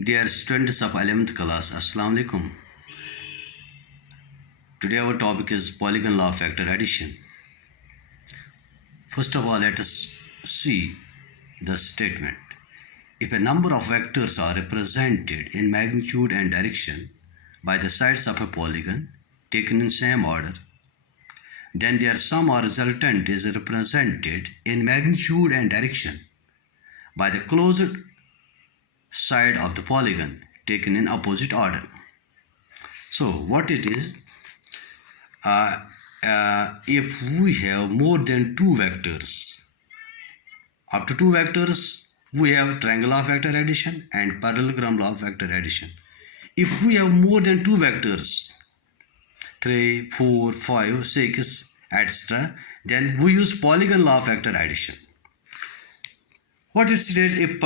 Dear students of 11th class, Assalamu alaikum. Today our topic is polygon law factor addition. First of all, let us see the statement. If a number of vectors are represented in magnitude and direction by the sides of a polygon taken in same order, then their sum or resultant is represented in magnitude and direction by the closed side of the polygon taken in opposite order. So what it is, if we have more than two vectors, up to two vectors, we have triangle law of factor addition and parallelogram law of factor addition. If we have more than two vectors, 3, 4, 5, 6, etc., then we use polygon law of factor addition. What it states, if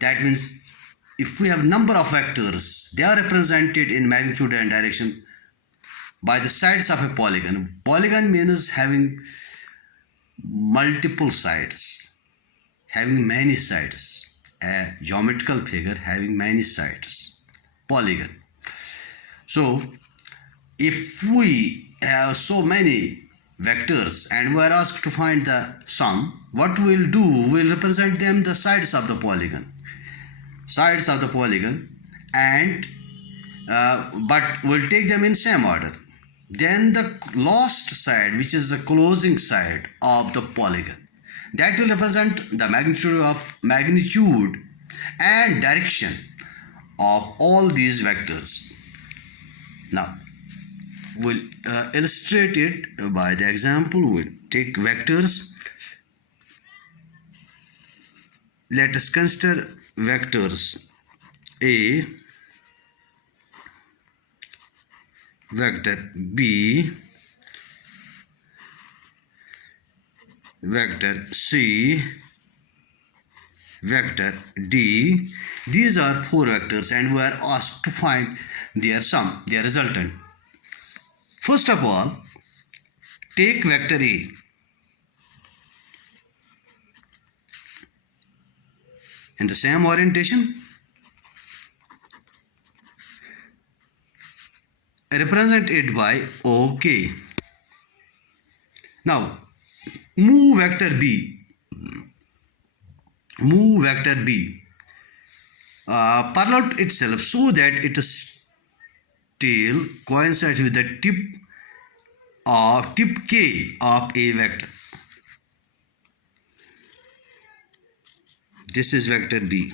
that means if we have number of vectors, they are represented in magnitude and direction by the sides of a polygon. Polygon means having multiple sides, having many sides. A geometrical figure having many sides. Polygon. So if we have so many vectors and we are asked to find the sum, what we will do, we will represent them the sides of the polygon. Sides of the polygon, and but we'll take them in same order. Then the last side, which is the closing side of the polygon, that will represent the magnitude and direction of all these vectors. Now we'll illustrate it by the example. We'll take vectors. Let us consider vectors A, vector B, vector C, vector D. These are four vectors and we are asked to find their sum, their resultant. First of all, take vector A. In the same orientation, represent it by OK. Now move vector B. Move vector B parallel itself so that its tail coincides with the tip K of A vector. This is vector B.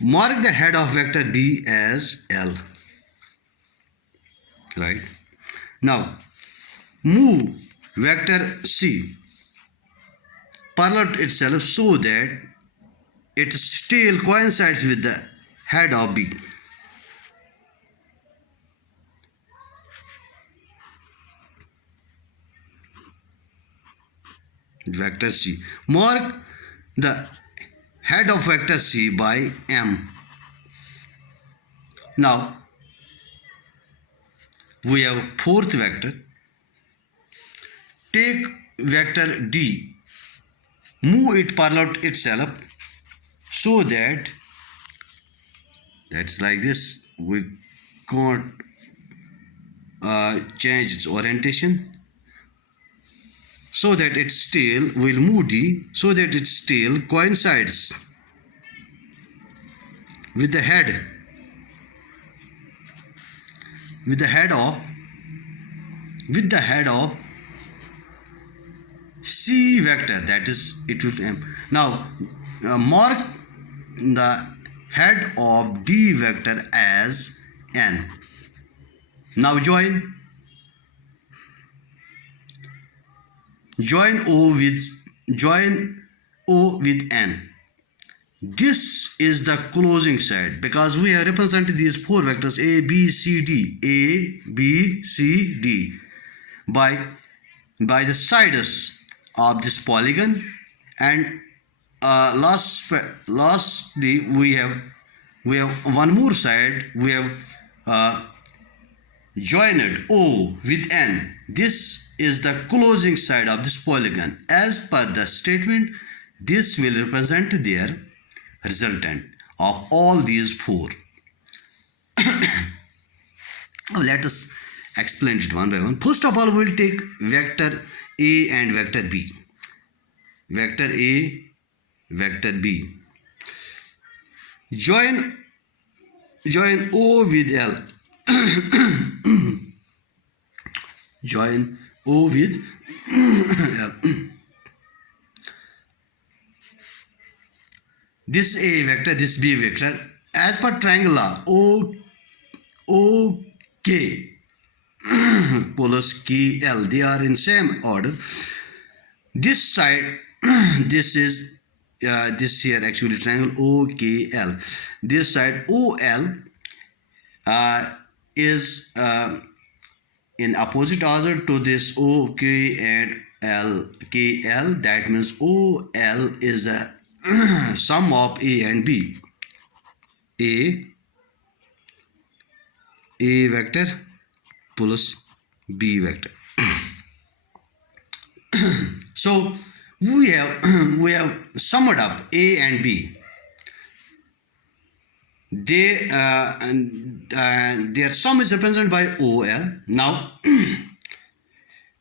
Mark the head of vector B as L. Right. Now move vector C parallel itself so that its tail coincides with the head of B. Vector C. Mark the head of vector C by M. Now we have fourth vector. Take vector D, move it parallel itself so that that's like this. We can't change its orientation, so that its tail will move D so that its tail coincides with the head of C vector, that is it will M. Now mark the head of D vector as N. Now join O with N. This is the closing side because we have represented these four vectors A, B, C, D by the sides of this polygon, and lastly we have one more side. We have joined O with N. This is the closing side of this polygon. As per the statement, This will represent their resultant of all these four. Now let us explain it one by one. First of all, we will take vector A and vector B. Vector A, vector B. Join O with L. Join O with L. This A vector, this B vector, as per triangle law, OK plus KL, they are in same order. This side, this is this here actually triangle OKL. This side OL is in opposite order to this OK and KL. That means OL is a sum of A and B. A vector plus B vector. So we have summed up A and B. Their sum is represented by OL. Now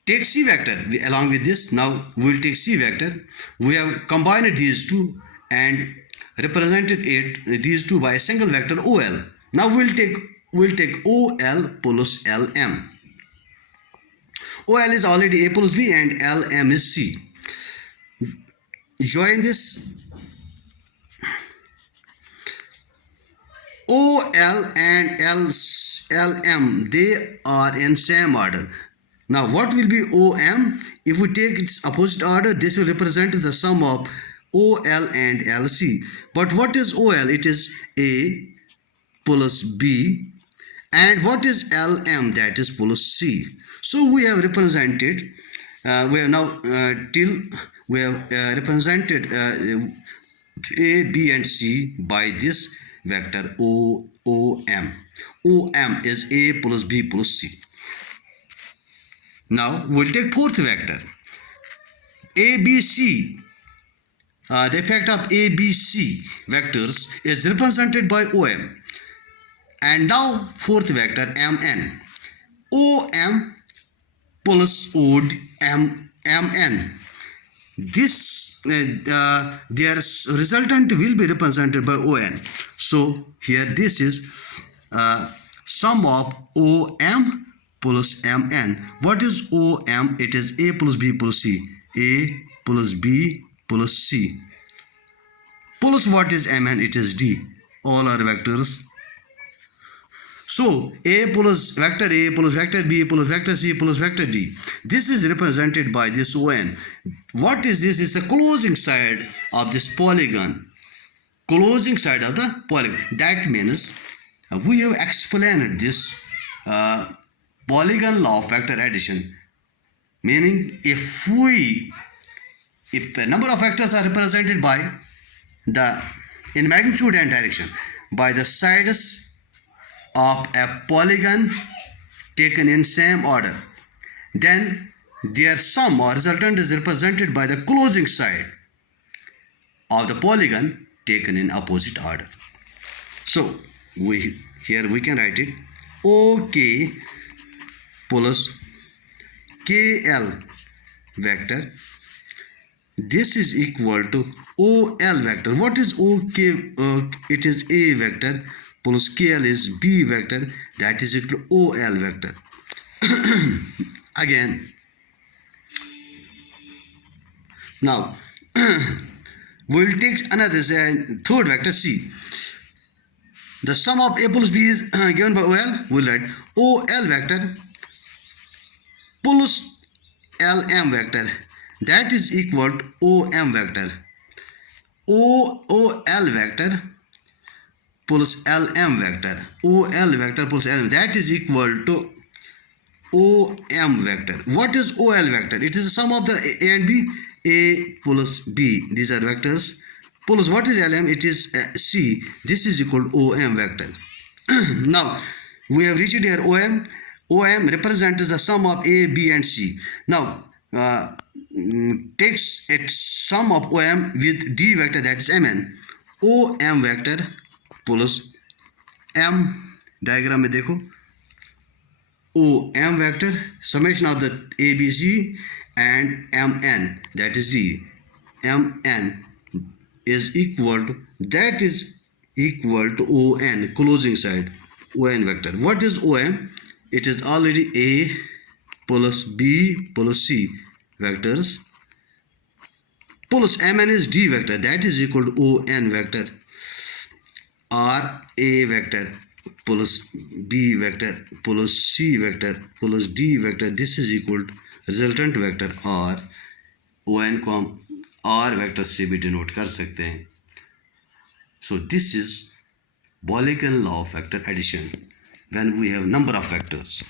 take C vector along with this. Now we will take C vector. We have combined these two and represented these two by a single vector OL. Now we'll take OL plus LM. OL is already A plus B and LM is C. Join this. OL and LM, they are in same order. Now what will be OM? If we take its opposite order, this will represent the sum of OL and LC. But what is OL? It is A plus B. And what is LM? That is plus C. So we have represented, we have now represented A, B and C by this vector OM. OM is A plus B plus C. Now we will take fourth vector ABC. The effect of ABC vectors is represented by OM. And now fourth vector MN. OM plus MN. This their resultant will be represented by ON. So here this is sum of OM plus MN. What is OM? It is A plus B plus C. A plus B plus C. Plus what is MN? It is D. All are vectors. So A plus vector B plus vector C plus vector D. This is represented by this ON. What is this? It's the closing side of this polygon. Closing side of the polygon. That means we have explained this polygon law of vector addition. Meaning if a number of vectors are represented by in magnitude and direction by the sides of a polygon taken in same order, then their sum or resultant is represented by the closing side of the polygon taken in opposite order. So here we can write it OK plus KL vector. This is equal to OL vector. What is OK? It is A vector plus KL is B vector. That is equal to OL vector. Again, now we will take another third vector C. The sum of A plus B is given by OL. We will write OL vector plus LM vector. That is equal to OM vector. OL vector plus LM vector. OL vector plus LM. That is equal to OM vector. What is OL vector? It is the sum of the A and B. A plus B. These are vectors. Plus what is LM? It is C. This is equal to OM vector. Now we have reached here OM. OM represents the sum of A, B and C. Now takes a sum of OM with D vector, that is Mn. OM vector plus M, diagram में देखो, OM vector summation of the ABC and Mn, that is D. Mn is equal to, that is equal to On, closing side, On vector. What is OM? It is already A plus B plus C vectors plus Mn is D vector, that is equal to On vector or A vector plus B vector plus C vector plus D vector. This is equal to resultant vector, और ON को हम R vector से भी denote कर सकते हैं. So this is Boolean law of vector addition when we have number of vectors.